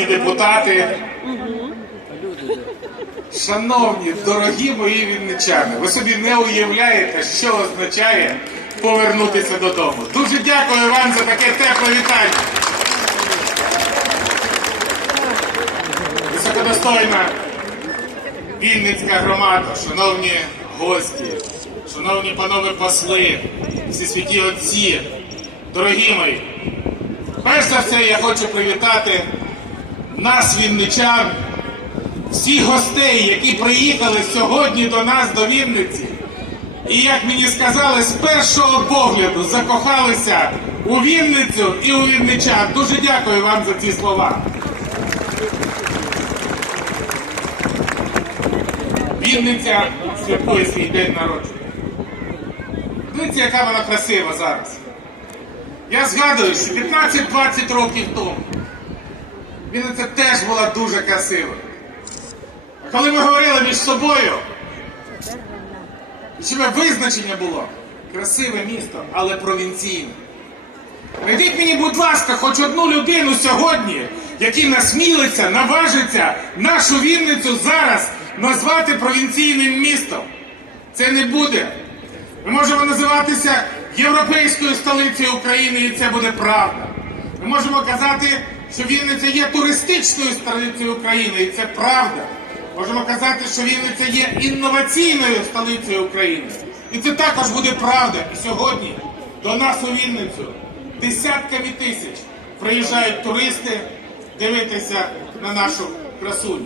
народні депутати, шановні, дорогі мої вінничани, ви собі не уявляєте, що означає повернутися додому. Дуже дякую вам за таке тепле вітання. Високодостойна Вінницька громада, шановні гості, шановні панове посли, всі святі отці, дорогі мої. Перш за все я хочу привітати нас, вінничан, всіх гостей, які приїхали сьогодні до нас, до Вінниці. І як мені сказали, з першого погляду закохалися у Вінницю і у Вінничан. Дуже дякую вам за ці слова. Вінниця святкує свій день народження. Дивіться, яка вона красива зараз. Я згадую, що 15-20 років тому Вінниця теж була дуже красива. А коли ми говорили між собою, щоб визначення було красиве місто, але провінційне. Найдіть мені, будь ласка, хоч одну людину сьогодні, який насмілиться, наважиться нашу Вінницю зараз назвати провінційним містом. Це не буде. Ми можемо називатися європейською столицею України, і це буде правда. Ми можемо казати, що Вінниця є туристичною столицею України, і це правда. Можемо казати, що Вінниця є інноваційною столицею України. І це також буде правда. І сьогодні до нас у Вінницю десятками тисяч приїжджають туристи дивитися на нашу красуню.